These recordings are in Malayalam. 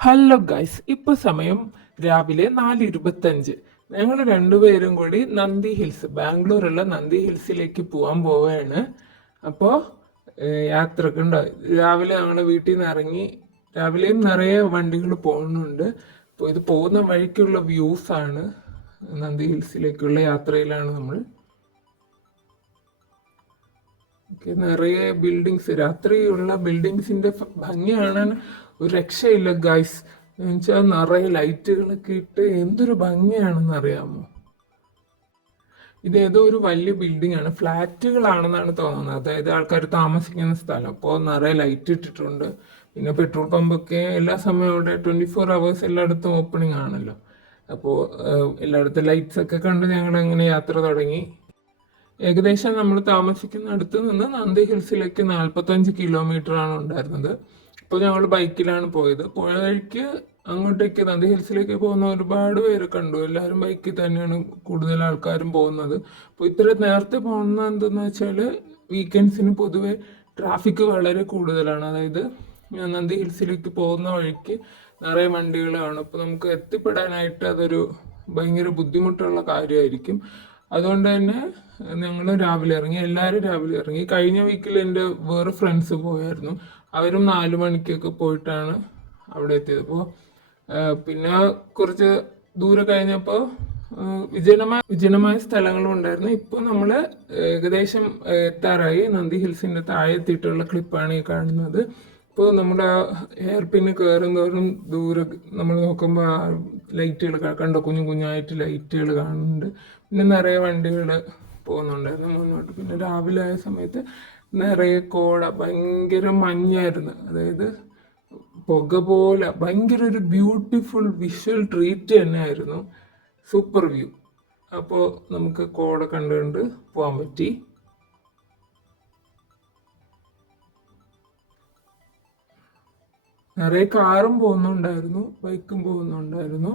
ഹലോ ഗൈസ്, ഇപ്പൊ സമയം രാവിലെ 4:25. ഞങ്ങൾ രണ്ടുപേരും കൂടി നന്ദി ഹിൽസ്, ബാംഗ്ലൂരുള്ള നന്ദി ഹിൽസിലേക്ക് പോകാൻ പോവുകയാണ്. അപ്പോൾ യാത്രക്കുണ്ടോ, രാവിലെ ഞങ്ങൾ വീട്ടിൽ നിന്ന് ഇറങ്ങി. രാവിലെയും നിറയെ വണ്ടികൾ പോകുന്നുണ്ട്. അപ്പോൾ ഇത് പോകുന്ന വഴിക്കുള്ള വ്യൂസ് ആണ്. നന്ദി ഹിൽസിലേക്കുള്ള യാത്രയിലാണ് നമ്മൾ. നിറയെ ബിൽഡിങ്സ്, രാത്രിയുള്ള ബിൽഡിങ്സിന്റെ ഭംഗി കാണാൻ ഒരു രക്ഷയില്ല ഗൈസ്. എന്നുവെച്ചാൽ നിറയെ ലൈറ്റുകളൊക്കെ ഇട്ട് എന്തൊരു ഭംഗിയാണെന്ന് അറിയാമോ. ഇതേതോ ഒരു വലിയ ബിൽഡിംഗ് ആണ്, ഫ്ലാറ്റുകളാണെന്നാണ് തോന്നുന്നത്. അതായത് ആൾക്കാർ താമസിക്കുന്ന സ്ഥലം. അപ്പോൾ നിറയെ ലൈറ്റ് ഇട്ടിട്ടുണ്ട്. പിന്നെ പെട്രോൾ പമ്പൊക്കെ എല്ലാ സമയവും അവിടെ 24 hours എല്ലായിടത്തും ഓപ്പണിംഗ് ആണല്ലോ. അപ്പോൾ എല്ലായിടത്തും ലൈറ്റ്സ് ഒക്കെ കണ്ട് ഞങ്ങൾ അങ്ങനെ യാത്ര തുടങ്ങി. ഏകദേശം നമ്മൾ താമസിക്കുന്ന അടുത്ത് നിന്ന് നന്ദി ഹിൽസിലേക്ക് 45 kilometer ആണ് ഉണ്ടായിരുന്നത്. ഇപ്പോൾ ഞങ്ങൾ ബൈക്കിലാണ് പോയത്. പോയ വഴിക്ക് അങ്ങോട്ടേക്ക് നന്ദി ഹിൽസിലേക്ക് പോകുന്ന ഒരുപാട് പേര് കണ്ടു. എല്ലാവരും ബൈക്കിൽ തന്നെയാണ് കൂടുതൽ ആൾക്കാരും പോകുന്നത്. അപ്പോൾ ഇത്ര നേരത്തെ പോകുന്നത് എന്തെന്ന് വെച്ചാൽ വീക്കെൻഡ്സിന് പൊതുവെ ട്രാഫിക് വളരെ കൂടുതലാണ്. അതായത് നന്ദി ഹിൽസിലേക്ക് പോകുന്ന വഴിക്ക് നിറയെ വണ്ടികളാണ്. അപ്പോൾ നമുക്ക് എത്തിപ്പെടാനായിട്ട് അതൊരു ഭയങ്കര ബുദ്ധിമുട്ടുള്ള കാര്യമായിരിക്കും. അതുകൊണ്ട് തന്നെ ഞങ്ങൾ രാവിലെ ഇറങ്ങി, എല്ലാവരും രാവിലെ ഇറങ്ങി. കഴിഞ്ഞ വീക്കിൽ എൻ്റെ വേറെ ഫ്രണ്ട്സ് പോയായിരുന്നു. അവരും 4 മണിക്കൊക്കെ പോയിട്ടാണ് അവിടെ എത്തിയത്. അപ്പോൾ പിന്നെ കുറച്ച് ദൂരെ കഴിഞ്ഞപ്പോൾ വിജനമായ സ്ഥലങ്ങളും ഉണ്ടായിരുന്നു. ഇപ്പോൾ നമ്മൾ ഏകദേശം എത്താറായി. നന്ദി ഹിൽസിൻ്റെ താഴെ എത്തിയിട്ടുള്ള ക്ലിപ്പാണ് ഈ കാണുന്നത്. ഇപ്പോൾ നമ്മുടെ ഹെയർ പിന്ന് കയറും തോറും ദൂരെ നമ്മൾ നോക്കുമ്പോൾ ആ ലൈറ്റുകൾ കണ്ടോ, കുഞ്ഞു കുഞ്ഞായിട്ട് ലൈറ്റുകൾ കാണുന്നുണ്ട്. പിന്നെ നിറയെ വണ്ടികൾ പോകുന്നുണ്ടായിരുന്നു മുന്നോട്ട്. പിന്നെ രാവിലെ ആയ സമയത്ത് നിറയെ കോട, ഭയങ്കര മഞ്ഞായിരുന്നു. അതായത് പുക പോലെ ഭയങ്കര ഒരു ബ്യൂട്ടിഫുൾ വിഷ്വൽ ട്രീറ്റ് തന്നെയായിരുന്നു. Super view. അപ്പോൾ നമുക്ക് കോട കണ്ടുകൊണ്ട് പോകാൻ പറ്റി. നിറയെ കാറും പോകുന്നുണ്ടായിരുന്നു, ബൈക്കും പോകുന്നുണ്ടായിരുന്നു.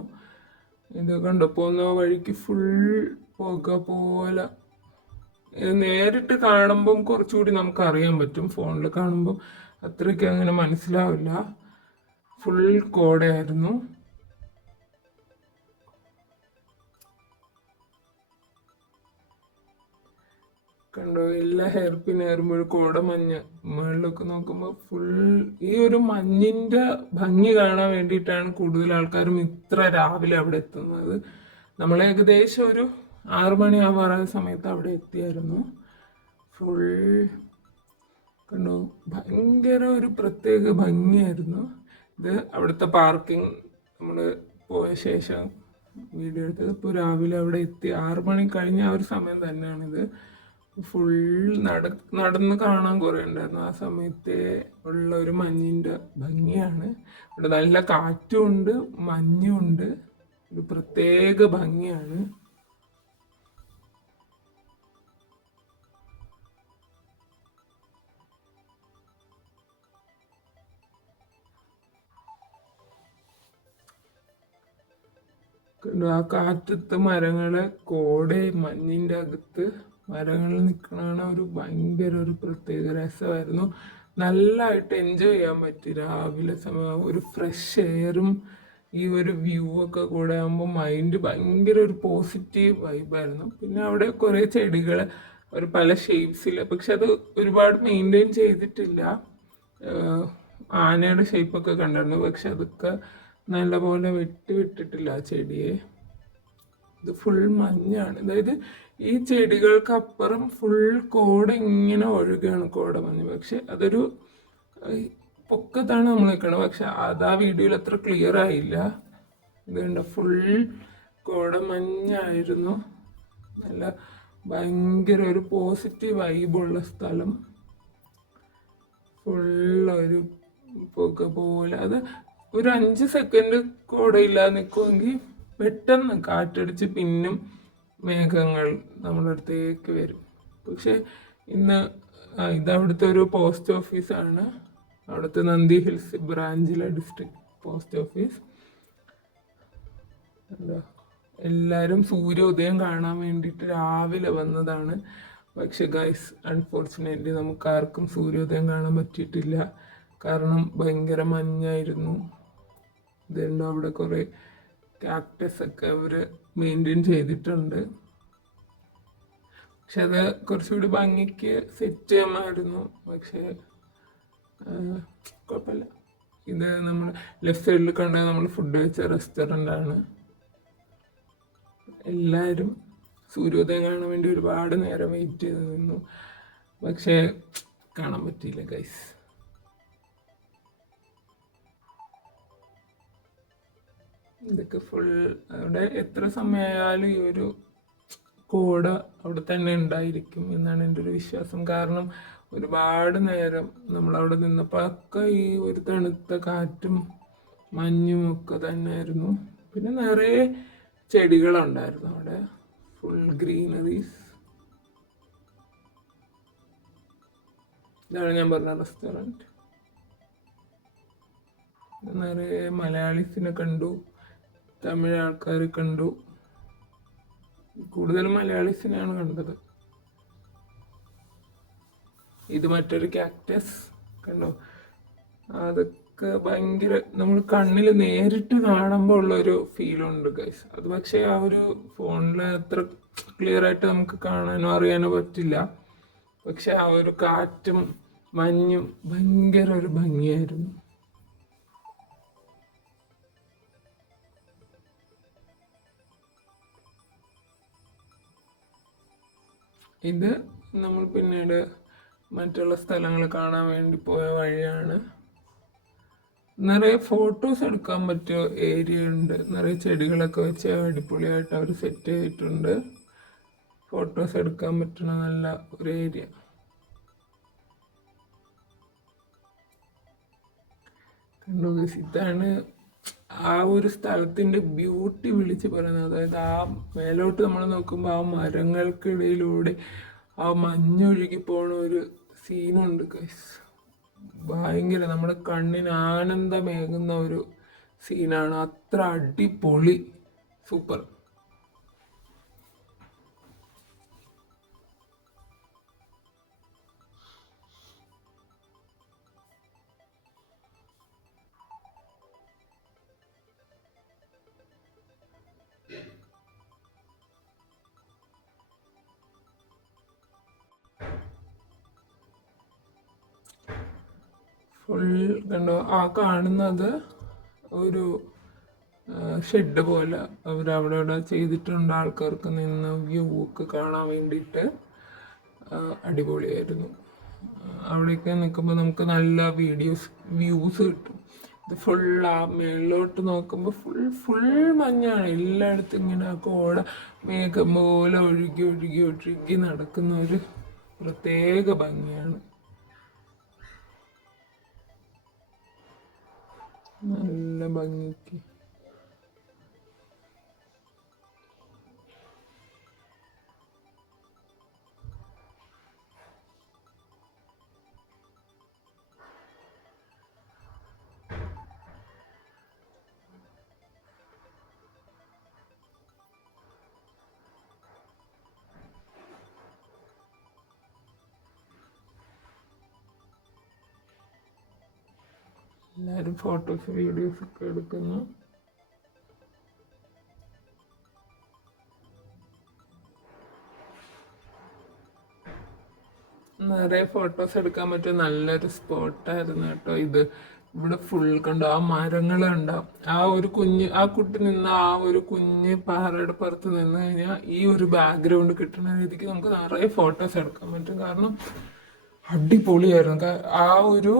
ഇത് കണ്ടോ, പോകുന്ന വഴിക്ക് ഫുൾ പുക പോലെ. ഇത് നേരിട്ട് കാണുമ്പം കുറച്ചുകൂടി നമുക്ക് അറിയാൻ പറ്റും. ഫോണിൽ കാണുമ്പോൾ അത്രയ്ക്ക് അങ്ങനെ മനസ്സിലാവില്ല. ഫുൾ കോടയായിരുന്നു. കണ്ടോ, എല്ലാ ഹെയർ പിൻ ഏറുമ്പോഴും കോട മഞ്ഞ്. മുകളിലൊക്കെ നോക്കുമ്പോൾ ഫുൾ ഈ ഒരു മഞ്ഞിന്റെ ഭംഗി കാണാൻ വേണ്ടിയിട്ടാണ് കൂടുതൽ ആൾക്കാരും ഇത്ര രാവിലെ അവിടെ എത്തുന്നത്. നമ്മൾ ഏകദേശം ഒരു 6 മണിയാവാറായ സമയത്ത് അവിടെ എത്തിയായിരുന്നു. ഫുൾ കണ്ടോ, ഭയങ്കര ഒരു പ്രത്യേക ഭംഗിയായിരുന്നു. ഇത് അവിടുത്തെ പാർക്കിംഗ്. നമ്മൾ പോയ ശേഷം വീഡിയോ എടുത്തത്. ഇപ്പോൾ രാവിലെ അവിടെ എത്തി 6 മണി കഴിഞ്ഞ ആ ഒരു സമയം തന്നെയാണിത്. ഫുൾ നടന്ന് കാണാൻ കുറേ ഉണ്ടായിരുന്നു. ആ സമയത്തെ ഉള്ള ഒരു മഞ്ഞിൻ്റെ ഭംഗിയാണ്. ഇവിടെ നല്ല കാറ്റുമുണ്ട്, മഞ്ഞുണ്ട്. ഒരു പ്രത്യേക ഭംഗിയാണ്. ആ കാറ്റത്ത് മരങ്ങളെ, കോടെ മഞ്ഞിൻ്റെ അകത്ത് മരങ്ങൾ നിൽക്കണ ഒരു ഭയങ്കര ഒരു പ്രത്യേക രസമായിരുന്നു. നല്ലതായിട്ട് എൻജോയ് ചെയ്യാൻ പറ്റി രാവിലെ സമയം. ഒരു ഫ്രഷ് എയറും ഈ ഒരു വ്യൂ ഒക്കെ കൂടെ ആകുമ്പോൾ മൈൻഡ് ഭയങ്കര ഒരു പോസിറ്റീവ് വൈബായിരുന്നു. പിന്നെ അവിടെ കുറേ ചെടികൾ ഒരു പല ഷേപ്സിൽ, പക്ഷെ അത് ഒരുപാട് മെയിൻറ്റെയിൻ ചെയ്തിട്ടില്ല. ആനയുടെ ഷേപ്പൊക്കെ കണ്ടായിരുന്നു, പക്ഷെ അതൊക്കെ നല്ലപോലെ വിട്ടിട്ടില്ല ആ ചെടിയെ. ഇത് ഫുൾ മഞ്ഞാണ്. അതായത് ഈ ചെടികൾക്കപ്പുറം ഫുൾ കോട ഇങ്ങനെ ഒഴുകുകയാണ്, കോട മഞ്ഞ്. പക്ഷെ അതൊരു പൊക്കത്താണ് നമ്മൾ നിൽക്കുന്നത്. പക്ഷെ അത് ആ വീഡിയോയിൽ അത്ര ക്ലിയർ ആയില്ല. ഇതുകൊണ്ട് ഫുൾ കോട മഞ്ഞായിരുന്നു. നല്ല ഭയങ്കര ഒരു പോസിറ്റീവ് വൈബുള്ള സ്ഥലം. ഫുള്ളൊരു പുക പോലെ. അത് ഒരു 5 സെക്കൻഡ് കോടയില്ലാതെ നിൽക്കുമെങ്കിൽ പെട്ടെന്ന് കാറ്റടിച്ച് പിന്നും മേഘങ്ങൾ നമ്മുടെ അടുത്തേക്ക് വരും. പക്ഷെ ഇന്ന് ഇതവിടുത്തെ ഒരു പോസ്റ്റ് ഓഫീസാണ്. അവിടുത്തെ നന്ദി ഹിൽസ് ബ്രാഞ്ചിലെ ഡിസ്ട്രിക്ട് പോസ്റ്റ് ഓഫീസ്. എന്താ, എല്ലാവരും സൂര്യോദയം കാണാൻ വേണ്ടിയിട്ട് രാവിലെ വന്നതാണ്. പക്ഷെ ഗൈസ്, അൺഫോർച്ചുനേറ്റ്ലി നമുക്ക് ആർക്കും സൂര്യോദയം കാണാൻ പറ്റിയിട്ടില്ല. കാരണം ഭയങ്കര മഞ്ഞായിരുന്നു. ഇതുണ്ട്, അവിടെ കുറേ കാക്ടസ് ഒക്കെ അവർ മെയിൻറ്റെയിൻ ചെയ്തിട്ടുണ്ട്. പക്ഷെ അത് കുറച്ചുകൂടി ഭംഗിക്ക് സെറ്റ് ചെയ്യാമായിരുന്നു. പക്ഷേ കുഴപ്പമില്ല. ഇത് നമ്മൾ ലെഫ്റ്റ് സൈഡിൽ കണ്ടാൽ നമ്മൾ ഫുഡ് കഴിച്ച റെസ്റ്റോറൻ്റ് ആണ്. എല്ലാവരും സൂര്യോദയം കാണാൻ വേണ്ടി ഒരുപാട് നേരം വെയിറ്റ് ചെയ്ത് നിന്നു. പക്ഷേ കാണാൻ പറ്റിയില്ല ഗൈസ്. ഇതൊക്കെ ഫുൾ അവിടെ എത്ര സമയമായാലും ഈ ഒരു കോട അവിടെ തന്നെ ഉണ്ടായിരിക്കും എന്നാണ് എൻ്റെ ഒരു വിശ്വാസം. കാരണം ഒരുപാട് നേരം നമ്മളവിടെ നിന്നപ്പോൾ ഒക്കെ ഈ ഒരു തണുത്ത കാറ്റും മഞ്ഞും ഒക്കെ തന്നെയായിരുന്നു. പിന്നെ നിറയെ ചെടികളുണ്ടായിരുന്നു അവിടെ, ഫുൾ ഗ്രീനറീസ്. ഇതാണ് ഞാൻ പറഞ്ഞ റെസ്റ്റോറൻറ്റ്. നിറയെ മലയാളീസിനെ കണ്ടു, തമിഴ് ആൾക്കാർ കണ്ടു. കൂടുതലും മലയാളീസിനെയാണ് കണ്ടത്. ഇത് മറ്റൊരു കാക്ടസ് കണ്ടോ, അതൊക്കെ ഭയങ്കര നമ്മൾ കണ്ണിൽ നേരിട്ട് കാണുമ്പോൾ ഉള്ളൊരു ഫീലുണ്ട് ഗൈസ്. അത് പക്ഷേ ആ ഒരു ഫോണിൽ അത്ര ക്ലിയർ ആയിട്ട് നമുക്ക് കാണാനോ അറിയാനോ പറ്റില്ല. പക്ഷെ ആ ഒരു കാറ്റും മഞ്ഞും ഭയങ്കര ഒരു ഭംഗിയായിരുന്നു. ഇത് നമ്മൾ പിന്നീട് മറ്റുള്ള സ്ഥലങ്ങൾ കാണാൻ വേണ്ടി പോയ വഴിയാണ്. നിറയെ ഫോട്ടോസ് എടുക്കാൻ പറ്റിയ ഏരിയ ഉണ്ട്. നിറയെ ചെടികളൊക്കെ വെച്ച് അടിപൊളിയായിട്ട് അവർ സെറ്റ് ചെയ്തിട്ടുണ്ട്. ഫോട്ടോസ് എടുക്കാൻ പറ്റുന്ന നല്ല ഒരു ഏരിയ. കണ്ടു, ഇതാണ് ആ ഒരു സ്ഥലത്തിൻ്റെ ബ്യൂട്ടി വിളിച്ച് പറയുന്നത്. അതായത് ആ മേലോട്ട് നമ്മൾ നോക്കുമ്പോൾ ആ മരങ്ങൾക്കിടയിലൂടെ ആ മഞ്ഞൊഴുകി പോണ ഒരു സീനുണ്ട് ഗൈസ്. ഭയങ്കര നമ്മുടെ കണ്ണിന് ആനന്ദമേകുന്ന ഒരു സീനാണ്. അത്ര അടിപൊളി, സൂപ്പർ. ഫുൾ കണ്ടോ, ആ കാണുന്നത് ഒരു ഷെഡ് പോലെ അവരവിടെ ഇവിടെ ചെയ്തിട്ടുണ്ട് ആൾക്കാർക്ക് നിന്ന് വ്യൂ ഒക്കെ കാണാൻ വേണ്ടിയിട്ട്. അടിപൊളിയായിരുന്നു. അവിടെയൊക്കെ നിൽക്കുമ്പോൾ നമുക്ക് നല്ല വ്യൂസ് കിട്ടും. ഇത് ഫുൾ ആ മേളിലോട്ട് നോക്കുമ്പോൾ ഫുൾ മഞ്ഞാണ്. എല്ലായിടത്തും ഇങ്ങനെ ആ കോട മേഘം പോലെ ഒഴുകി ഒഴുകി ഒഴുകി നടക്കുന്ന ഒരു പ്രത്യേക ഭംഗിയാണ്. നല്ല ഭംഗിക്ക് എല്ലാവരും ഫോട്ടോസ് വീഡിയോസ് ഒക്കെ എടുക്കുന്നു. നിറയെ ഫോട്ടോസ് എടുക്കാൻ പറ്റിയ നല്ലൊരു സ്പോട്ടായിരുന്നു കേട്ടോ ഇത്. ഇവിടെ ഫുൾ കണ്ടോ, ആ മരങ്ങൾ ഉണ്ടാവും. ആ കുട്ടി നിന്ന് ആ ഒരു കുഞ്ഞ് പാറയുടെ പുറത്ത് നിന്ന് കഴിഞ്ഞാൽ ഈ ഒരു ബാക്ക്ഗ്രൗണ്ട് കിട്ടുന്ന രീതിക്ക് നമുക്ക് നിറയെ ഫോട്ടോസ് എടുക്കാൻ പറ്റും. കാരണം അടിപൊളിയായിരുന്നു. ആ ഒരു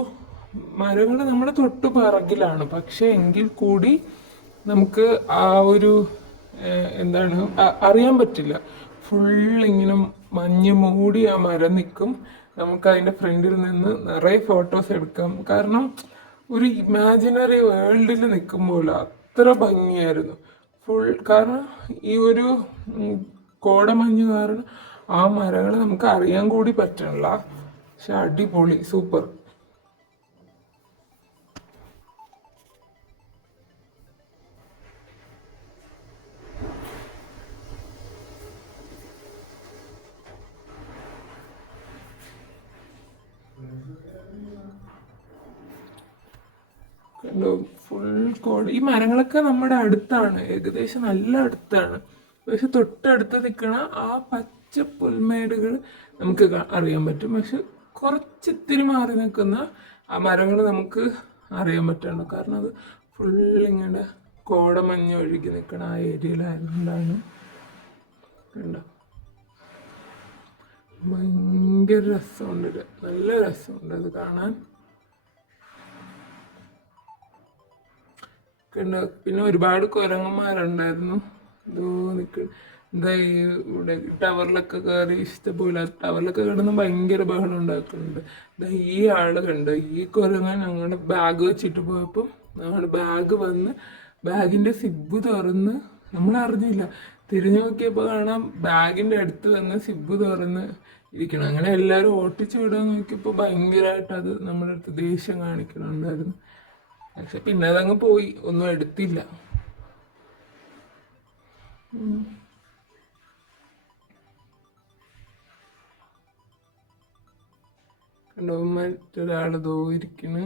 മരങ്ങൾ നമ്മുടെ തൊട്ട് പിറകിലാണ്, പക്ഷെ എങ്കിൽ കൂടി നമുക്ക് ആ ഒരു എന്താണ് അറിയാൻ പറ്റില്ല. ഫുൾ ഇങ്ങനെ മഞ്ഞ് മൂടി ആ മരം നിൽക്കും. നമുക്ക് അതിൻ്റെ ഫ്രണ്ടിൽ നിന്ന് നിറയെ ഫോട്ടോസ് എടുക്കാം. കാരണം ഒരു ഇമാജിനറി വേൾഡിൽ നിൽക്കുമ്പോൾ അത്ര ഭംഗിയായിരുന്നു ഫുൾ. കാരണം ഈ ഒരു കോടമഞ്ഞ് കാരണം ആ മരങ്ങൾ നമുക്ക് അറിയാൻ കൂടി പറ്റണില്ല. പക്ഷെ അടിപൊളി, സൂപ്പർ. കണ്ടോ, ഫുൾ കോട. ഈ മരങ്ങളൊക്കെ നമ്മുടെ അടുത്താണ്, ഏകദേശം നല്ല അടുത്താണ്. പക്ഷെ തൊട്ടടുത്ത് നിൽക്കണ ആ പച്ച പുൽമേടുകൾ നമുക്ക് അറിയാൻ പറ്റും. പക്ഷെ കുറച്ചിത്തിരി മാറി നിൽക്കുന്ന ആ മരങ്ങൾ നമുക്ക് അറിയാൻ പറ്റുള്ളൂ. കാരണം അത് ഫുള്ളിങ്ങനെ കോടമഞ്ഞ് ഒഴുകി നിൽക്കണ ആ ഏരിയയിലായതുകൊണ്ടാണ്. കണ്ടോ, ഭയങ്കര രസമുണ്ട്, നല്ല രസമുണ്ട് അത് കാണാൻ. പിന്നെ ഒരുപാട് കുരങ്ങന്മാരുണ്ടായിരുന്നു. ഇതോ എന്താ ഇവിടെ ടവറിലൊക്കെ കയറി ഇഷ്ടപോലെ ടവറിലൊക്കെ കിടന്ന് ഭയങ്കര ബഹളം ഉണ്ടാക്കുന്നുണ്ട്. ഈ ആള് കണ്ടോ, ഈ കുരങ്ങൻ ഞങ്ങളുടെ ബാഗ് വെച്ചിട്ട് പോയപ്പോൾ ഞങ്ങളുടെ ബാഗ് വന്ന് ബാഗിന്റെ സിബ് തുറന്ന്, നമ്മൾ അറിഞ്ഞില്ല, തിരിഞ്ഞു നോക്കിയപ്പോൾ കാണാം ബാഗിന്റെ അടുത്ത് വന്ന് സിബ് തുറന്ന് ഇരിക്കണം. അങ്ങനെ എല്ലാവരും ഓട്ടിച്ചു വിടാൻ നോക്കിയപ്പോൾ ഭയങ്കരമായിട്ട് അത് നമ്മുടെ അടുത്ത് ദേഷ്യം കാണിക്കണുണ്ടായിരുന്നു. പക്ഷെ പിന്നെ അതങ്ങ് പോയി, ഒന്നും എടുത്തില്ല. കണ്ടോ, മറ്റൊരാൾ ദോ ഇരിക്കണ്.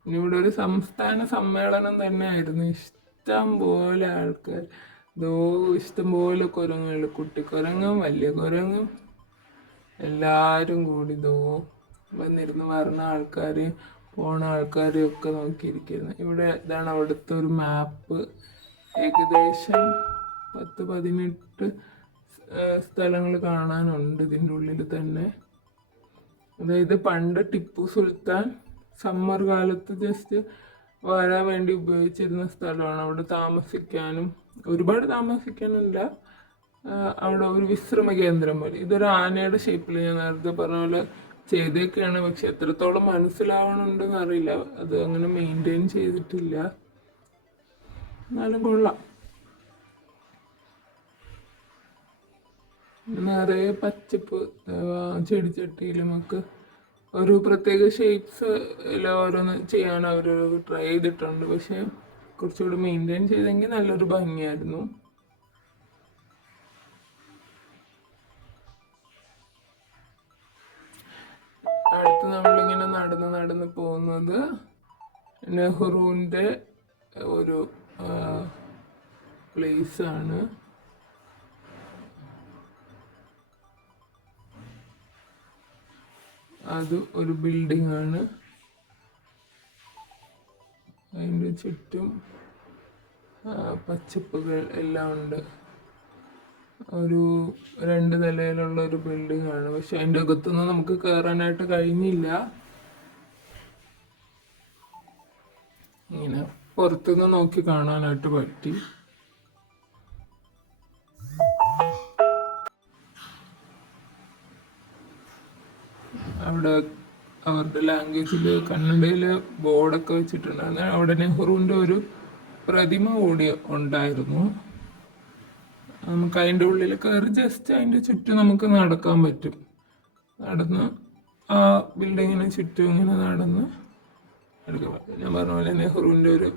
പിന്നെ ഇവിടെ ഒരു സംസ്ഥാന സമ്മേളനം തന്നെ ആയിരുന്നു. ഇഷ്ടം പോലെ ആൾക്കാർ, ദോ ഇഷ്ടംപോലെ കുരങ്ങുകൾ, കുട്ടിക്കുരങ്ങും വലിയ കുരങ്ങും എല്ലാവരും കൂടി ദോ വന്നിരുന്ന് വരുന്ന ആൾക്കാരെയും പോണ ആൾക്കാരെയും ഒക്കെ നോക്കിയിരിക്കുന്നു. ഇവിടെ ഇതാണ് അവിടുത്തെ ഒരു മാപ്പ്. ഏകദേശം 10-18 സ്ഥലങ്ങൾ കാണാനുണ്ട് ഇതിൻ്റെ ഉള്ളിൽ തന്നെ. അതായത് പണ്ട് ടിപ്പു സുൽത്താൻ സമ്മർ കാലത്ത് ജസ്റ്റ് വരാൻ വേണ്ടി ഉപയോഗിച്ചിരുന്ന സ്ഥലമാണ്. അവിടെ താമസിക്കാനും, ഒരുപാട് താമസിക്കാനില്ല, അവിടെ ഒരു വിശ്രമ കേന്ദ്രം പോലെ. ഇതൊരു ആനയുടെ ഷേപ്പിൽ ഞാൻ നേരത്തെ പറഞ്ഞ പോലെ ചെയ്തേക്കാണ്. പക്ഷെ എത്രത്തോളം മനസ്സിലാവണമെന്ന് അറിയില്ല, അത് അങ്ങനെ മെയിൻറ്റെയിൻ ചെയ്തിട്ടില്ല. എന്നാലും കൊള്ളാം. നിറയെ പച്ചപ്പ് ചെടിച്ചട്ടിയിലുമൊക്കെ ഒരു പ്രത്യേക ഷേപ്സ് ഓരോന്ന് ചെയ്യാൻ അവർ ട്രൈ ചെയ്തിട്ടുണ്ട്. പക്ഷെ കുറച്ചുകൂടി മെയിൻറ്റെയിൻ ചെയ്തെങ്കിൽ നല്ലൊരു ഭംഗിയായിരുന്നു. അടുത്ത് നമ്മളിങ്ങനെ നടന്ന് പോകുന്നത് നെഹ്റുവിൻ്റെ ഒരു പ്ലേസ് ആണ്. അത് ഒരു ബിൽഡിംഗ് ആണ്. അതിൻ്റെ ചുറ്റും പച്ചപ്പുകൾ എല്ലാം ഉണ്ട്. ഒരു 2 നിലയിലുള്ള ഒരു ബിൽഡിംഗ് ആണ്. പക്ഷെ അതിൻ്റെ അകത്തൊന്നും നമുക്ക് കയറാനായിട്ട് കഴിഞ്ഞില്ല. ഇങ്ങനെ പുറത്തുനിന്ന് നോക്കി കാണാനായിട്ട് പറ്റി. അവിടെ അവരുടെ ലാംഗ്വേജിൽ കന്നഡയിൽ ബോർഡൊക്കെ വെച്ചിട്ടുണ്ടായിരുന്നു. അവിടെ നെഹ്റുവിൻ്റെ ഒരു പ്രതിമ കൂടി ഉണ്ടായിരുന്നു. നമുക്ക് അതിൻ്റെ ഉള്ളിൽ കയറി ജസ്റ്റ് അതിൻ്റെ ചുറ്റും നമുക്ക് നടക്കാൻ പറ്റും. നടന്ന് ആ ബിൽഡിങ്ങിന് ചുറ്റും ഇങ്ങനെ നടന്ന് എടുക്കാൻ പറ്റും. ഞാൻ പറഞ്ഞ പോലെ നെഹ്റുവിൻ്റെ ഒരു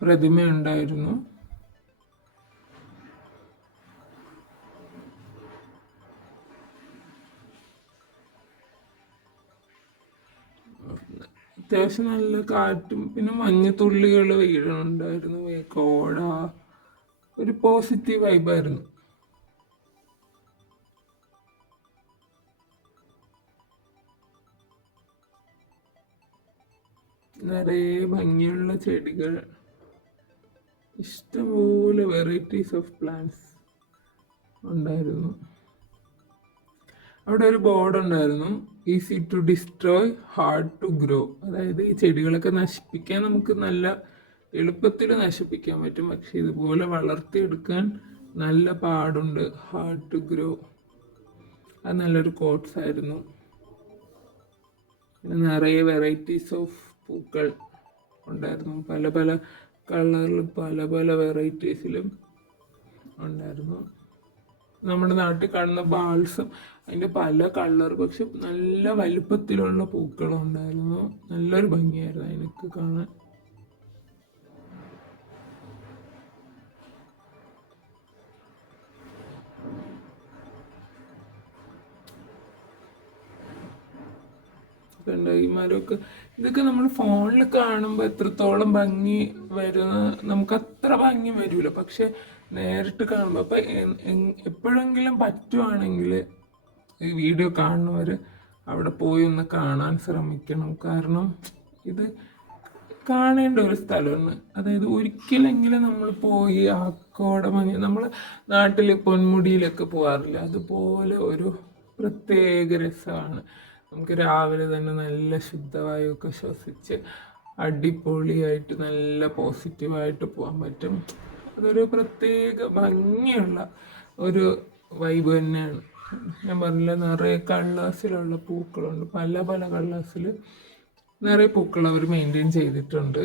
പ്രതിമ ഉണ്ടായിരുന്നു. അത്യാവശ്യം നല്ല കാറ്റും പിന്നെ മഞ്ഞത്തുള്ളികൾ വീഴുന്നുണ്ടായിരുന്നു. കോട, ഒരു പോസിറ്റീവ് വൈബായിരുന്നു. നിറയെ ഭംഗിയുള്ള ചെടികൾ, ഇഷ്ടംപോലെ വെറൈറ്റീസ് ഓഫ് പ്ലാന്റ്സ് ഉണ്ടായിരുന്നു. അവിടെ ഒരു ബോർഡ് ഉണ്ടായിരുന്നു, easy to destroy, hard to grow. അതായത് ഈ ചെടികളൊക്കെ നശിപ്പിക്കാൻ നമുക്ക് നല്ല എളുപ്പത്തിൽ നശിപ്പിക്കാൻ പറ്റും, പക്ഷെ ഇതുപോലെ വളർത്തിയെടുക്കാൻ നല്ല പാടുണ്ട്. ഹാർഡ് ടു ഗ്രോ, അത് നല്ലൊരു കോട്ട്സ് ആയിരുന്നു. പിന്നെ നിറയെ വെറൈറ്റീസ് ഓഫ് പൂക്കൾ ഉണ്ടായിരുന്നു. പല പല കളറിലും പല പല വെറൈറ്റീസിലും ഉണ്ടായിരുന്നു. നമ്മുടെ നാട്ടിൽ കാണുന്ന ബാൾസം അതിൻ്റെ പല കളർ, പക്ഷെ നല്ല വലുപ്പത്തിലുള്ള പൂക്കളും ഉണ്ടായിരുന്നു. നല്ലൊരു ഭംഗിയായിരുന്നു അതിനൊക്കെ കാണാൻ. കണ്ട ഈ മരമൊക്കെ ഇതൊക്കെ നമ്മൾ ഫോണിൽ കാണുമ്പോൾ എത്രത്തോളം ഭംഗി വരുന്ന നമുക്ക് അത്ര ഭംഗി വരില്ല, പക്ഷെ നേരിട്ട് കാണുമ്പോൾ എപ്പോഴെങ്കിലും പറ്റുവാണെങ്കിൽ ഈ വീഡിയോ കാണുന്നവർ അവിടെ പോയി ഒന്ന് കാണാൻ ശ്രമിക്കണം. കാരണം ഇത് കാണേണ്ട ഒരു സ്ഥലമാണ്. അതായത് ഒരിക്കലെങ്കിലും നമ്മൾ പോയി ആ കോടമഞ്ഞ്, നമ്മൾ നാട്ടിൽ പൊന്മുടിയിലൊക്കെ പോകാറില്ല, അതുപോലെ ഒരു പ്രത്യേക രസമാണ്. നമുക്ക് രാവിലെ തന്നെ നല്ല ശുദ്ധവായുവൊക്കെ ശ്വസിച്ച് അടിപൊളിയായിട്ട് നല്ല പോസിറ്റീവായിട്ട് പോകാൻ പറ്റും. അതൊരു പ്രത്യേക ഭംഗിയുള്ള ഒരു വൈബ് തന്നെയാണ്. ഞാൻ പറഞ്ഞില്ല, നിറയെ കളേഴ്സിലുള്ള പൂക്കളുണ്ട്, പല പല കളേഴ്സിൽ നിറയെ പൂക്കൾ അവർ മെയിൻറ്റെയിൻ ചെയ്തിട്ടുണ്ട്.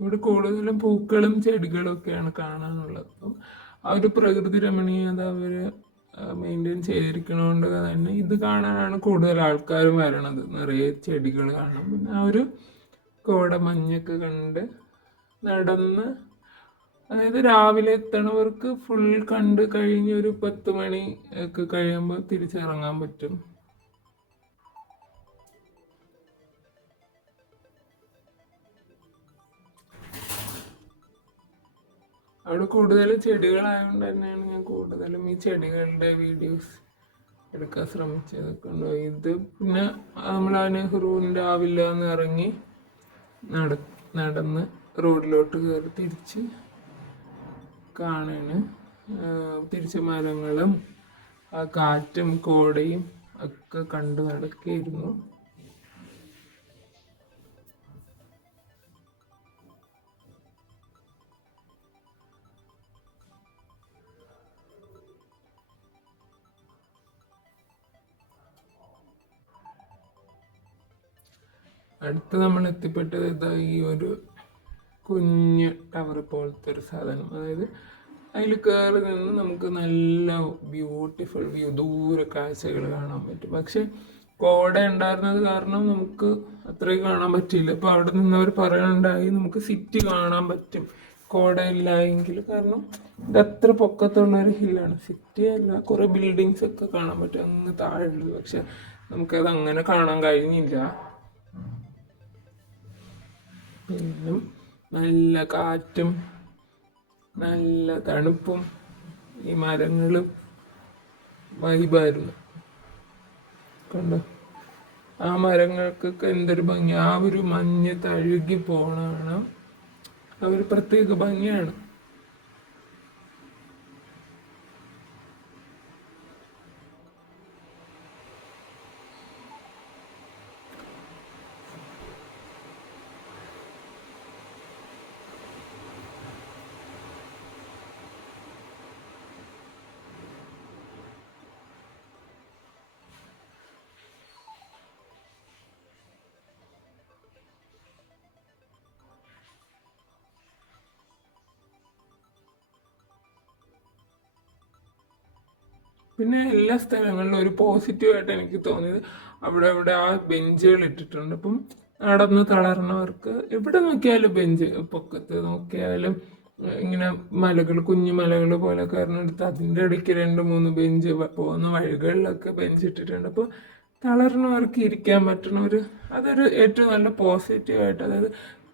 ഇവിടെ കൂടുതലും പൂക്കളും ചെടികളും ഒക്കെയാണ് കാണാനുള്ളത്. അപ്പം ആ ഒരു പ്രകൃതി രമണീയത അവർ മെയിൻറ്റെയിൻ ചെയ്തിരിക്കണോണ്ട് തന്നെ ഇത് കാണാനാണ് കൂടുതൽ ആൾക്കാരും വരണത്. നിറയെ ചെടികൾ കാണാം, പിന്നെ ആ ഒരു കോടമഞ്ഞൊക്കെ കണ്ട് നടന്ന്, അതായത് രാവിലെ എത്തണവർക്ക് ഫുൾ കണ്ട് കഴിഞ്ഞ് ഒരു 10 മണി ഒക്കെ കഴിയുമ്പോൾ തിരിച്ചിറങ്ങാൻ പറ്റും. അവിടെ കൂടുതലും ചെടികളായതുകൊണ്ട് തന്നെയാണ് ഞാൻ കൂടുതലും ഈ ചെടികളുടെ വീഡിയോസ് എടുക്കാൻ ശ്രമിച്ചതൊക്കെ ഉണ്ടോ. ഇത് പിന്നെ നമ്മൾ ആ നെഹ്റുവിൻ്റെ ആ വില്ല എന്ന് ഇറങ്ങി നടന്ന് റോഡിലോട്ട് കയറി തിരിച്ച് കാണാണ്. തിരിച്ച് മരങ്ങളും ആ കാറ്റും കോടയും ഒക്കെ കണ്ടു നടക്കുകയായിരുന്നു. അടുത്ത് നമ്മൾ എത്തിപ്പെട്ടത് ഇതാ ഈ ഒരു കുഞ്ഞ് ടവർ പോലത്തെ ഒരു സാധനം. അതായത് അതിൽ കയറി നിന്ന് നമുക്ക് നല്ല ബ്യൂട്ടിഫുൾ വ്യൂ, ദൂരെ കാഴ്ചകൾ കാണാൻ പറ്റും. പക്ഷെ കോട ഉണ്ടായിരുന്നത് കാരണം നമുക്ക് അത്രയും കാണാൻ പറ്റിയില്ല. അപ്പോൾ അവിടെ നിന്നവർ പറയാനുണ്ടായി നമുക്ക് സിറ്റി കാണാൻ പറ്റും കോടയില്ല എങ്കിൽ. കാരണം ഇത് അത്ര പൊക്കത്തുള്ളൊരു ഹില്ലാണ്, സിറ്റി അല്ല, കുറേ ബിൽഡിങ്സ് ഒക്കെ കാണാൻ പറ്റും അങ്ങ് താഴെയുള്ളത്. പക്ഷെ നമുക്കത് അങ്ങനെ കാണാൻ കഴിഞ്ഞില്ല. പിന്നെ നല്ല കാറ്റും നല്ല തണുപ്പും ഈ മരങ്ങളും വൈബായിരുന്നു. കണ്ടോ ആ മരങ്ങൾക്കൊക്കെ എന്തൊരു ഭംഗി, ആ ഒരു മഞ്ഞ് തഴുകി പോണതാണ്, ആ ഒരു പ്രത്യേക ഭംഗിയാണ്. പിന്നെ എല്ലാ സ്ഥലങ്ങളിലും ഒരു പോസിറ്റീവായിട്ട് എനിക്ക് തോന്നിയത് അവിടെ അവിടെ ആ ബെഞ്ചുകൾ ഇട്ടിട്ടുണ്ട്. അപ്പം നടന്ന് തളർന്നവർക്ക് എവിടെ നോക്കിയാലും ബെഞ്ച്, പൊക്കത്ത് നോക്കിയാലും ഇങ്ങനെ മലകൾ, കുഞ്ഞു മലകൾ പോലെ കയറിനെടുത്ത് അതിൻ്റെ ഇടയ്ക്ക് 2-3 ബെഞ്ച്, പോകുന്ന വഴികളിലൊക്കെ ബെഞ്ച് ഇട്ടിട്ടുണ്ട്. അപ്പോൾ തളർന്നവർക്ക് ഇരിക്കാൻ പറ്റണ അതൊരു ഏറ്റവും നല്ല പോസിറ്റീവായിട്ട്, അതായത്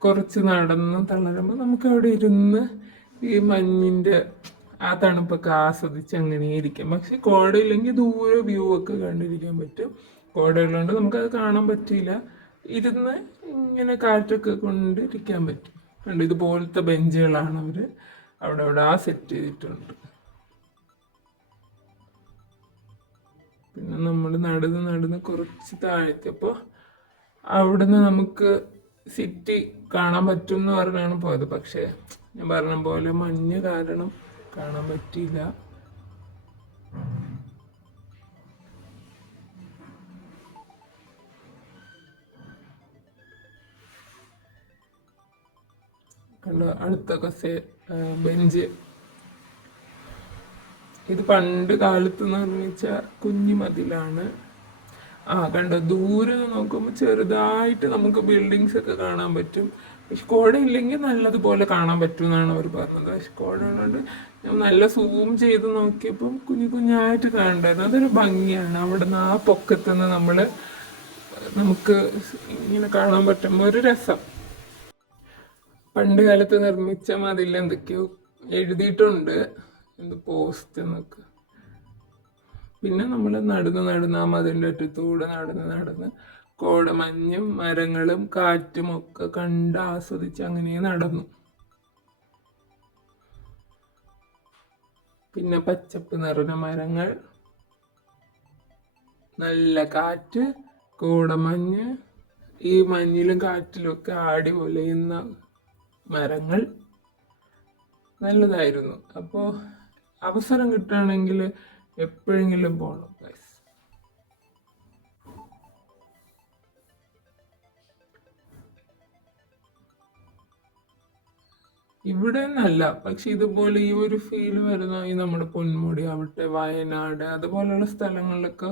കുറച്ച് നടന്ന് തളരുമ്പോൾ നമുക്ക് അവിടെ ഇരുന്ന് ഈ മഞ്ഞിൻ്റെ ആ തണുപ്പൊക്കെ ആസ്വദിച്ച് അങ്ങനെ ഇരിക്കാം. പക്ഷെ കോടയില്ലെങ്കിൽ ദൂരെ വ്യൂ ഒക്കെ കണ്ടിരിക്കാൻ പറ്റും. കോടയുള്ളതുകൊണ്ട് നമുക്കത് കാണാൻ പറ്റില്ല, ഇരുന്ന് ഇങ്ങനെ കാറ്റൊക്കെ കൊണ്ടിരിക്കാൻ പറ്റും. കണ്ട് ഇതുപോലത്തെ ബെഞ്ചുകളാണ് അവർ അവിടെ അവിടെ സെറ്റ് ചെയ്തിട്ടുണ്ട്. പിന്നെ നമ്മൾ നടന്ന് കുറച്ച് താഴെത്തിയപ്പോൾ അവിടുന്ന് നമുക്ക് സിറ്റി കാണാൻ പറ്റും എന്ന് പറഞ്ഞാണ് പോയത്. പക്ഷേ ഞാൻ പറഞ്ഞ പോലെ മഞ്ഞ് കാരണം കാണാൻ പറ്റിയില്ല. കണ്ടോ അടുത്ത ബെഞ്ച്. ഇത് പണ്ട് കാലത്ത് നിർമ്മിച്ച കുഞ്ഞു മതിലാണ്. കണ്ടോ ദൂരെ നോക്കുമ്പോൾ ചെറുതായിട്ട് നമുക്ക് ബിൽഡിങ്സ് ഒക്കെ കാണാൻ പറ്റും. പക്ഷെ കോട ഇല്ലെങ്കിൽ നല്ലതുപോലെ കാണാൻ പറ്റും എന്നാണ് അവർ പറഞ്ഞത്. പക്ഷെ കോട ഉള്ളതുകൊണ്ട് ഞാൻ നല്ല സൂം ചെയ്ത് നോക്കിയപ്പം കുഞ്ഞു കുഞ്ഞായിട്ട് കാണണ്ടായിരുന്നു. അതൊരു ഭംഗിയാണ്. അവിടുന്ന് ആ പൊക്കത്തുനിന്ന് നമുക്ക് ഇങ്ങനെ കാണാൻ പറ്റുമ്പോൾ ഒരു രസം. പണ്ട് കാലത്ത് നിർമ്മിച്ച മതിൽ എന്തൊക്കെയോ എഴുതിയിട്ടുണ്ട്, എന്ത് പോസ്റ്റ് എന്നൊക്കെ. പിന്നെ നമ്മൾ നടന്ന് ആ മതിലിൻ്റെ അറ്റത്തൂടെ നടന്ന് കോടമഞ്ഞും മരങ്ങളും കാറ്റും ഒക്കെ കണ്ട് ആസ്വദിച്ച് അങ്ങനെ നടന്നു. പിന്നെ പച്ചപ്പ് നിറഞ്ഞ മരങ്ങൾ, നല്ല കാറ്റ്, കോടമഞ്ഞ്, ഈ മഞ്ഞിലും കാറ്റിലും ഒക്കെ ആടി പൊലിയുന്ന മരങ്ങൾ നല്ലതായിരുന്നു. അപ്പോൾ അവസരം കിട്ടുകയാണെങ്കിൽ എപ്പോഴെങ്കിലും പോകണം ഗൈസ്. ഇവിടെ നല്ല, പക്ഷെ ഇതുപോലെ ഈ ഒരു ഫീൽ വരുന്ന ഈ നമ്മുടെ പൊന്മുടി ആവട്ടെ, വയനാട് അതുപോലെയുള്ള സ്ഥലങ്ങളിലൊക്കെ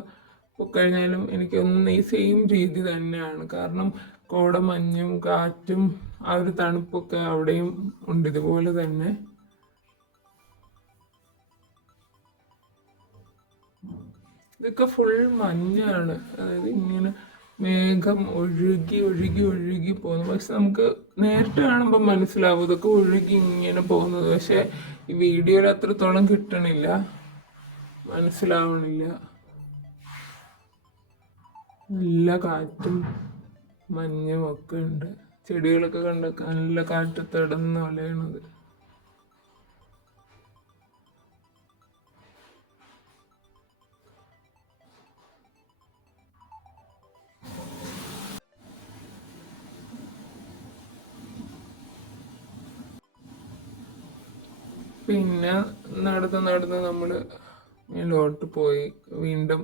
പോയിക്കഴിഞ്ഞാലും എനിക്കൊന്ന് ഈ സെയിം രീതി തന്നെയാണ്. കാരണം കോടമഞ്ഞും കാറ്റും ആ ഒരു തണുപ്പൊക്കെ അവിടെയും ഉണ്ട് ഇതുപോലെ തന്നെ. ഇതൊക്കെ ഫുൾ മഞ്ഞാണ്, അതായത് ഇങ്ങനെ മേഘം ഒഴുകി പോകുന്നു. പക്ഷെ നമുക്ക് നേരിട്ട് കാണുമ്പോൾ മനസ്സിലാവും ഇതൊക്കെ ഒഴുകി ഇങ്ങനെ പോകുന്നത്. പക്ഷെ ഈ വീഡിയോയിൽ അത്രത്തോളം കിട്ടണില്ല, മനസ്സിലാവണില്ല. നല്ല കാറ്റും മഞ്ഞും ഒക്കെ ഉണ്ട്. ചെടികളൊക്കെ കണ്ടൊക്കെ നല്ല കാറ്റ് തടന്ന് വലയണത്. പിന്നെ നടന്ന് നമ്മൾ മേലോട്ട് പോയി വീണ്ടും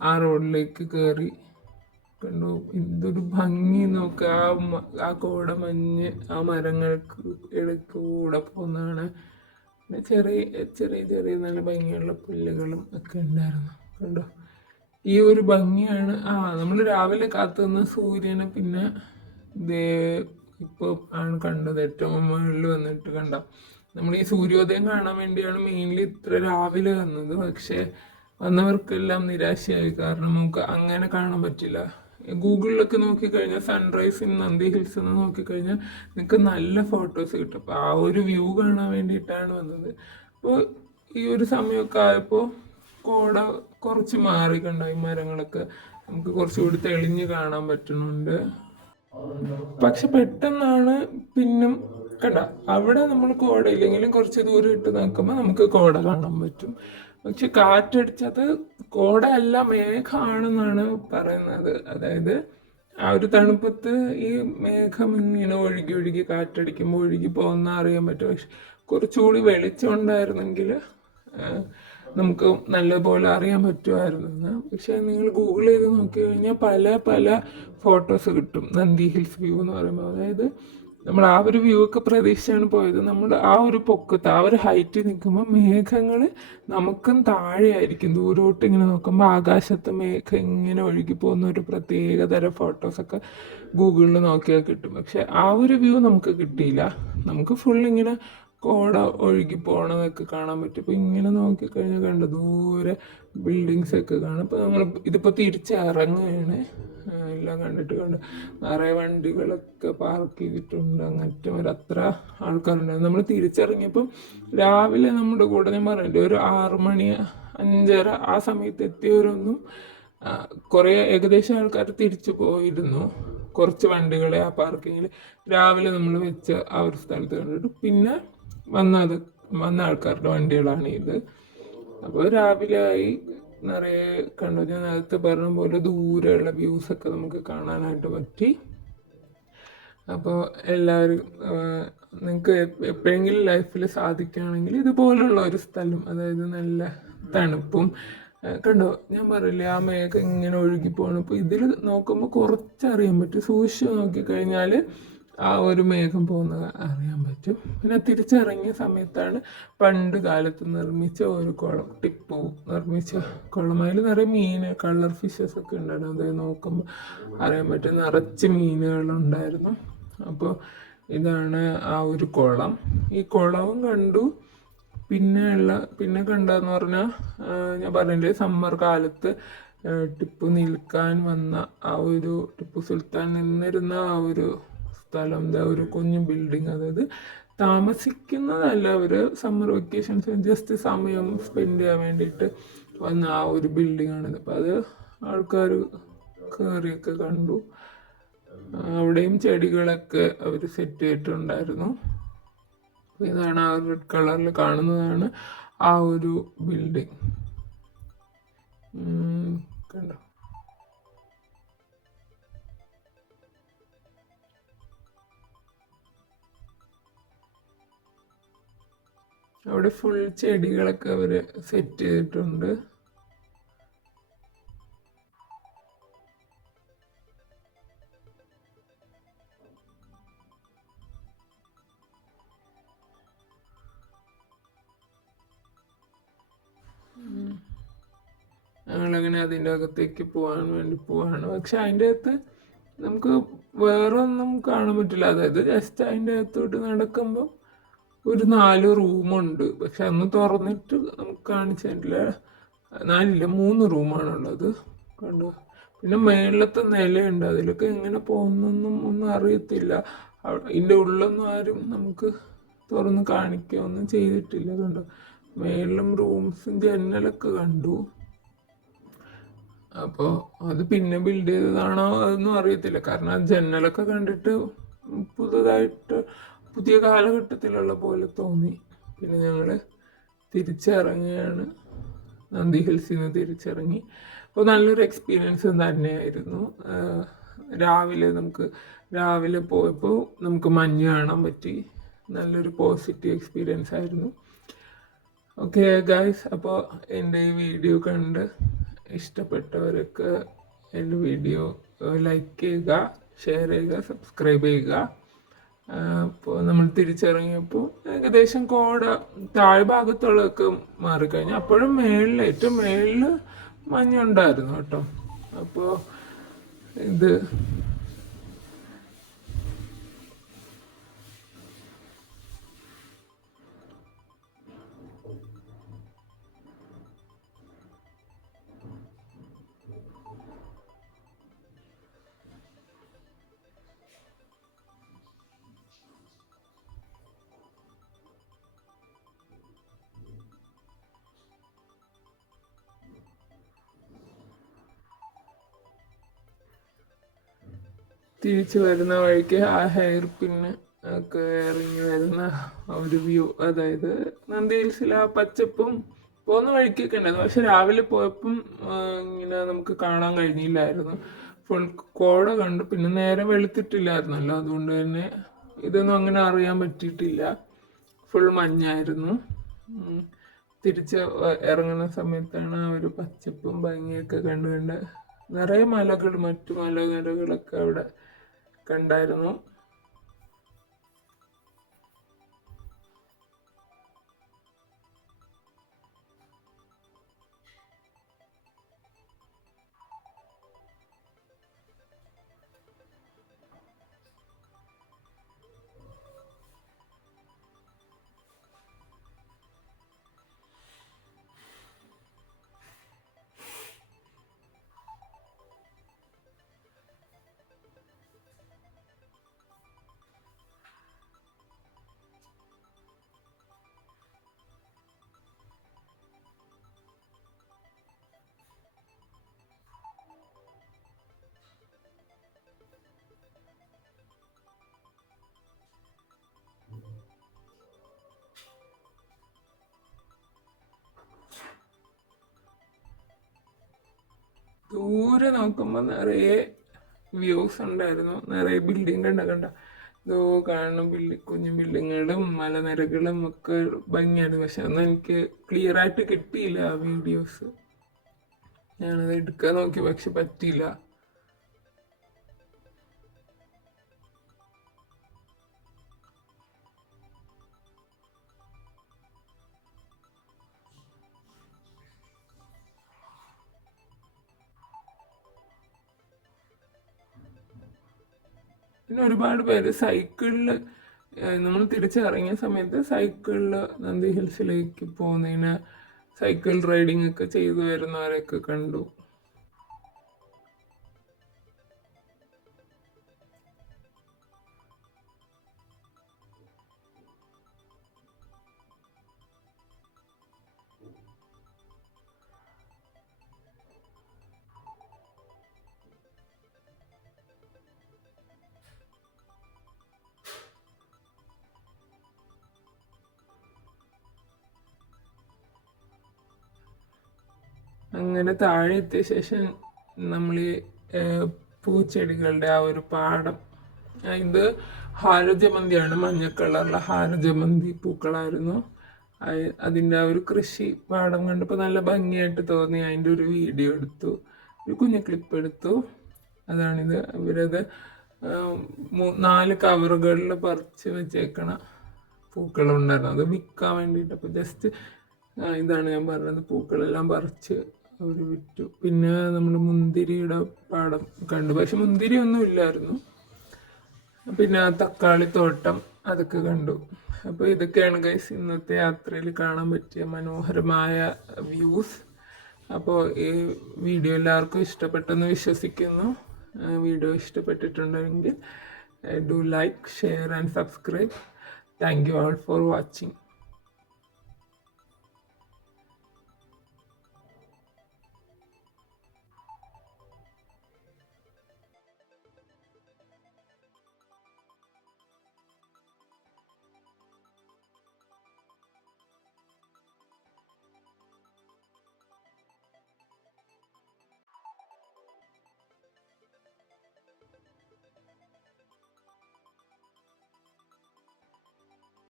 ആ റോഡിലേക്ക് കയറി. കണ്ടു എന്തൊരു ഭംഗി നോക്കുക. ആ കോടമഞ്ഞ് ആ മരങ്ങൾക്ക് ഇടയ്ക്കൂടെ പോകുന്നതാണ്. പിന്നെ ചെറിയ നല്ല ഭംഗിയുള്ള പുല്ലുകളും ഒക്കെ ഉണ്ടായിരുന്നു. കണ്ടോ ഈ ഒരു ഭംഗിയാണ്. നമ്മൾ രാവിലെ കാത്തുനിന്ന സൂര്യനെ പിന്നെ ഇപ്പോൾ ആണ് കണ്ടത്. ഏറ്റവും മുകളിൽ വന്നിട്ട് കണ്ട നമ്മൾ ഈ സൂര്യോദയം കാണാൻ വേണ്ടിയാണ് മെയിൻലി ഇത്ര രാവിലെ വന്നത്. പക്ഷെ വന്നവർക്കെല്ലാം നിരാശയായി, കാരണം നമുക്ക് അങ്ങനെ കാണാൻ പറ്റില്ല. ഗൂഗിളിലൊക്കെ നോക്കിക്കഴിഞ്ഞാൽ സൺറൈസ് ഇൻ നന്ദി ഹിൽസ് എന്ന് നോക്കിക്കഴിഞ്ഞാൽ നിങ്ങൾക്ക് നല്ല ഫോട്ടോസ് കിട്ടും. അപ്പോൾ ആ ഒരു വ്യൂ കാണാൻ വേണ്ടിയിട്ടാണ് വന്നത്. അപ്പോൾ ഈ ഒരു സമയമൊക്കെ ആയപ്പോൾ കോട കുറച്ച് മാറിക്കണ്ടായി, മരങ്ങളൊക്കെ നമുക്ക് കുറച്ചുകൂടി തെളിഞ്ഞ് കാണാൻ പറ്റുന്നുണ്ട്. പക്ഷെ പെട്ടെന്നാണ് പിന്നും കണ്ട അവിടെ നമ്മൾ കോട ഇല്ലെങ്കിലും കുറച്ച് ദൂരം ഇട്ട് നോക്കുമ്പോൾ നമുക്ക് കോട കാണാൻ പറ്റും. പക്ഷെ കാറ്റടിച്ചത് കോട അല്ല, മേഘമാണെന്നാണ് പറയുന്നത്. അതായത് ആ ഒരു തണുപ്പത്ത് ഈ മേഘം ഇങ്ങനെ ഒഴുകി കാറ്റടിക്കുമ്പോൾ ഒഴുകി പോകുന്ന അറിയാൻ പറ്റും. പക്ഷെ കുറച്ചുകൂടി വെളിച്ചം ഉണ്ടായിരുന്നെങ്കിൽ നമുക്ക് നല്ലപോലെ അറിയാൻ പറ്റുമായിരുന്നു. പക്ഷെ നിങ്ങൾ ഗൂഗിൾ ചെയ്ത് നോക്കി കഴിഞ്ഞാൽ പല ഫോട്ടോസ് കിട്ടും നന്ദി ഹിൽസ് വ്യൂ എന്ന് പറയുമ്പോൾ. അതായത് നമ്മൾ ആ ഒരു വ്യൂ ഒക്കെ പ്രതീക്ഷിച്ചാണ് പോയത്. നമ്മൾ ആ ഒരു പൊക്കത്ത് ആ ഒരു ഹൈറ്റിൽ നിൽക്കുമ്പോൾ മേഘങ്ങൾ നമുക്കും താഴെയായിരിക്കും. ദൂരോട്ട് ഇങ്ങനെ നോക്കുമ്പോൾ ആകാശത്ത് മേഘം ഇങ്ങനെ ഒഴുകി പോകുന്ന ഒരു പ്രത്യേകതരം ഫോട്ടോസൊക്കെ ഗൂഗിളിൽ നോക്കിയാൽ കിട്ടും. പക്ഷെ ആ ഒരു വ്യൂ നമുക്ക് കിട്ടിയില്ല. നമുക്ക് ഫുൾ ഇങ്ങനെ കോട ഒഴുകി പോകണതൊക്കെ കാണാൻ പറ്റും. ഇപ്പോൾ ഇങ്ങനെ നോക്കിക്കഴിഞ്ഞാൽ കണ്ട ദൂരെ ബിൽഡിങ്സ് ഒക്കെ കാണും. അപ്പോൾ നമ്മൾ ഇതിപ്പോൾ തിരിച്ചിറങ്ങുകയാണ്. എല്ലാം കണ്ട് നിറയെ വണ്ടികളൊക്കെ പാർക്ക് ചെയ്തിട്ടുണ്ട്. അങ്ങനത്തെ അത്ര ആൾക്കാരുണ്ടായിരുന്നു. നമ്മൾ തിരിച്ചിറങ്ങിയപ്പം രാവിലെ നമ്മുടെ കൂടെ ഞാൻ പറഞ്ഞില്ലേ ഒരു 6 മണി 5:30 ആ സമയത്ത് എത്തിയവരൊന്നും കുറേ ഏകദേശം ആൾക്കാർ തിരിച്ചു പോയിരുന്നു. കുറച്ച് വണ്ടികളെ ആ പാർക്കിങ്ങിൽ രാവിലെ നമ്മൾ വെച്ച ആ ഒരു സ്ഥലത്ത് കണ്ടിട്ട് പിന്നെ വന്ന ആൾക്കാരുടെ വണ്ടികളാണ് ഇത്. അപ്പോൾ രാവിലെ ആയി നിറയെ കണ്ടു. ഞാൻ നേരത്തെ പറഞ്ഞ പോലെ ദൂരെയുള്ള വ്യൂസൊക്കെ നമുക്ക് കാണാനായിട്ട് പറ്റി. അപ്പോൾ എല്ലാവരും നിങ്ങൾക്ക് എപ്പോഴെങ്കിലും ലൈഫിൽ സാധിക്കുകയാണെങ്കിൽ ഇതുപോലുള്ള ഒരു സ്ഥലം, അതായത് നല്ല തണുപ്പും കണ്ടോ ഞാൻ പറയില്ലേ ആ മേഘം ഇങ്ങനെ ഒഴുകി പോകണം. അപ്പോൾ ഇതിൽ നോക്കുമ്പോൾ കുറച്ചറിയാൻ പറ്റും. സൂക്ഷിച്ച് നോക്കിക്കഴിഞ്ഞാൽ ആ ഒരു മേഘം പോകുന്നത് അറിയാൻ പറ്റും. പിന്നെ തിരിച്ചിറങ്ങിയ സമയത്താണ് പണ്ട് കാലത്ത് നിർമ്മിച്ച ഒരു കുളം, ടിപ്പു നിർമ്മിച്ച കുളം. അതിൽ നിറയെ മീൻ, കളർ ഫിഷസ് ഒക്കെ ഉണ്ടായിരുന്നു. അത് നോക്കുമ്പോൾ അറിയാൻ പറ്റും നിറച്ച് മീനുകളുണ്ടായിരുന്നു. അപ്പോൾ ഇതാണ് ആ ഒരു കുളം. ഈ കുളവും കണ്ടു. പിന്നെ കണ്ടതെന്ന് പറഞ്ഞാൽ ഞാൻ പറഞ്ഞില്ലേ, സമ്മർ കാലത്ത് ടിപ്പു നിൽക്കാൻ വന്ന ആ ഒരു, ടിപ്പു സുൽത്താൻ നിന്നിരുന്ന ആ ഒരു സ്ഥലം, എന്താ ഒരു കുഞ്ഞു ബിൽഡിങ്, അതായത് താമസിക്കുന്നതല്ല, അവർ സമ്മർ വെക്കേഷൻസ് ജസ്റ്റ് സമയം സ്പെൻഡ് ചെയ്യാൻ വേണ്ടിയിട്ട് വന്ന ആ ഒരു ബിൽഡിംഗ് ആണിത്. അപ്പം അത് ആൾക്കാർ കയറിയൊക്കെ കണ്ടു. അവിടെയും ചെടികളൊക്കെ അവർ സെറ്റ് ചെയ്തിട്ടുണ്ടായിരുന്നു. ഇതാണ് ആ റെഡ് കളറിൽ കാണുന്നതാണ് ആ ഒരു ബിൽഡിംഗ്. കണ്ടോ? അവിടെ ഫുൾ ചെടികളൊക്കെ അവർ സെറ്റ് ചെയ്തിട്ടുണ്ട്. ഞങ്ങളങ്ങനെ അതിൻ്റെ അകത്തേക്ക് പോകാൻ വേണ്ടി പോവാണ്. പക്ഷെ അതിൻ്റെ അകത്ത് നമുക്ക് വേറെ ഒന്നും കാണാൻ പറ്റില്ല. അതായത് ജസ്റ്റ് അതിൻ്റെ അകത്തോട്ട് നടക്കുമ്പോൾ ഒരു 4 റൂമുണ്ട്. പക്ഷെ അന്ന് തുറന്നിട്ട് നമുക്ക് കാണിച്ചു തരില്ല. 4 3 റൂമാണുള്ളത്, കണ്ടോ? പിന്നെ മേളത്തെ നിലയുണ്ട്, അതിലൊക്കെ എങ്ങനെ പോകുന്നൊന്നും ഒന്നും അറിയത്തില്ല. ഇതിൻ്റെ ഉള്ളൊന്നും ആരും നമുക്ക് തുറന്ന് കാണിക്കുകയൊന്നും ചെയ്തിട്ടില്ല. കണ്ടോ? മേളിലും റൂംസും ജനലൊക്കെ കണ്ടു. അപ്പോൾ അത് പിന്നെ ബിൽഡ് ചെയ്തതാണോ അതൊന്നും അറിയത്തില്ല. കാരണം ആ ജനലൊക്കെ കണ്ടിട്ട് പുതിയ കാലഘട്ടത്തിലുള്ള പോലെ തോന്നി. പിന്നെ ഞങ്ങൾ തിരിച്ചിറങ്ങുകയാണ്, നന്ദി ഹിൽസിൽ നിന്ന് തിരിച്ചിറങ്ങി. അപ്പോൾ നല്ലൊരു എക്സ്പീരിയൻസ് തന്നെയായിരുന്നു. രാവിലെ പോയപ്പോൾ നമുക്ക് മഞ്ഞ് കാണാൻ പറ്റി. നല്ലൊരു പോസിറ്റീവ് എക്സ്പീരിയൻസ് ആയിരുന്നു. ഓക്കെ ഗൈസ്, അപ്പോൾ എൻ്റെ ഈ വീഡിയോ കണ്ട് ഇഷ്ടപ്പെട്ടവരൊക്കെ എൻ്റെ വീഡിയോ ലൈക്ക് ചെയ്യുക, ഷെയർ ചെയ്യുക, സബ്സ്ക്രൈബ് ചെയ്യുക. അപ്പോൾ നമ്മൾ തിരിച്ചിറങ്ങിയപ്പോൾ ഏകദേശം താഴ്ഭാഗത്തുള്ളതൊക്കെ മാറിക്കഴിഞ്ഞു. അപ്പോഴും ഏറ്റവും മേളിൽ മഞ്ഞുണ്ടായിരുന്നു കേട്ടോ. അപ്പോൾ ഇത് തിരിച്ചു വരുന്ന വഴിക്ക് ആ ഹെയർ പിന്ന് ഒക്കെ ഇറങ്ങി വരുന്ന ഒരു വ്യൂ, അതായത് നന്ദി ഹിൽസിൽ ആ പച്ചപ്പും പോകുന്ന വഴിക്കൊക്കെ ഉണ്ടായിരുന്നു. പക്ഷെ രാവിലെ പോയപ്പം ഇങ്ങനെ നമുക്ക് കാണാൻ കഴിഞ്ഞില്ലായിരുന്നു. ഫുൾ കോട കണ്ടു. പിന്നെ നേരെ വെളുത്തിട്ടില്ലായിരുന്നല്ലോ, അതുകൊണ്ട് തന്നെ ഇതൊന്നും അങ്ങനെ അറിയാൻ പറ്റിയിട്ടില്ല. ഫുൾ മഞ്ഞായിരുന്നു. തിരിച്ച് ഇറങ്ങുന്ന സമയത്താണ് ആ ഒരു പച്ചപ്പും ഭംഗിയൊക്കെ കണ്ട് നിറയെ മറ്റു മലനിരകളൊക്കെ അവിടെ കണ്ടായിരുന്നു. ദൂരെ നോക്കുമ്പോൾ നിറയെ വ്യൂസ് ഉണ്ടായിരുന്നു, നിറയെ ബിൽഡിംഗ് കണ്ട ഇതോ കാണുന്ന കുഞ്ഞു ബിൽഡിങ്ങുകളും മലനിരകളും ഒക്കെ ഭംഗിയാണ്. പക്ഷെ ഒന്നും എനിക്ക് ക്ലിയർ ആയിട്ട് കിട്ടിയില്ല ആ വീഡിയോസ്. ഞാനത് എടുക്കാൻ നോക്കി, പക്ഷെ പറ്റിയില്ല. പിന്നെ ഒരുപാട് പേര് സൈക്കിളിൽ നമ്മൾ തിരിച്ചിറങ്ങിയ സമയത്ത് സൈക്കിളിൽ നന്ദി ഹിൽസിലേക്ക് പോകുന്നതിന് സൈക്കിൾ റൈഡിംഗ് ഒക്കെ ചെയ്തു വരുന്നവരെയൊക്കെ കണ്ടു. അങ്ങനെ താഴെ എത്തിയ ശേഷം നമ്മൾ ഈ പൂച്ചെടികളുടെ ആ ഒരു പാടം, ഇത് ഹാരജമന്തിയാണ്, മഞ്ഞ കളറുള്ള ഹാരജമന്തി പൂക്കളായിരുന്നു. അതിൻ്റെ ആ ഒരു കൃഷി പാടം കണ്ടപ്പോൾ നല്ല ഭംഗിയായിട്ട് തോന്നി. അതിൻ്റെ ഒരു വീഡിയോ എടുത്തു, ഒരു കുഞ്ഞു ക്ലിപ്പ് എടുത്തു. അതാണിത്. ഇവരത് 4 കവറുകളിൽ പറിച്ച് വെച്ചേക്കണ പൂക്കളുണ്ടായിരുന്നു, അത് വിൽക്കാൻ വേണ്ടിയിട്ട്. അപ്പോൾ ജസ്റ്റ് ഇതാണ് ഞാൻ പറഞ്ഞത്, പൂക്കളെല്ലാം പറിച്ച് അവർ വിറ്റു. പിന്നെ നമ്മൾ മുന്തിരിയുടെ പാടം കണ്ടു, പക്ഷെ മുന്തിരി ഒന്നും ഇല്ലായിരുന്നു. പിന്നെ തക്കാളിത്തോട്ടം അതൊക്കെ കണ്ടു. അപ്പോൾ ഇതൊക്കെയാണ് ഗൈസ് ഇന്നത്തെ യാത്രയിൽ കാണാൻ പറ്റിയ മനോഹരമായ വ്യൂസ്. അപ്പോൾ ഈ വീഡിയോ എല്ലാവർക്കും ഇഷ്ടപ്പെട്ടെന്ന് വിശ്വസിക്കുന്നു. വീഡിയോ ഇഷ്ടപ്പെട്ടിട്ടുണ്ടെങ്കിൽ do like, share and subscribe. Thank you all for watching.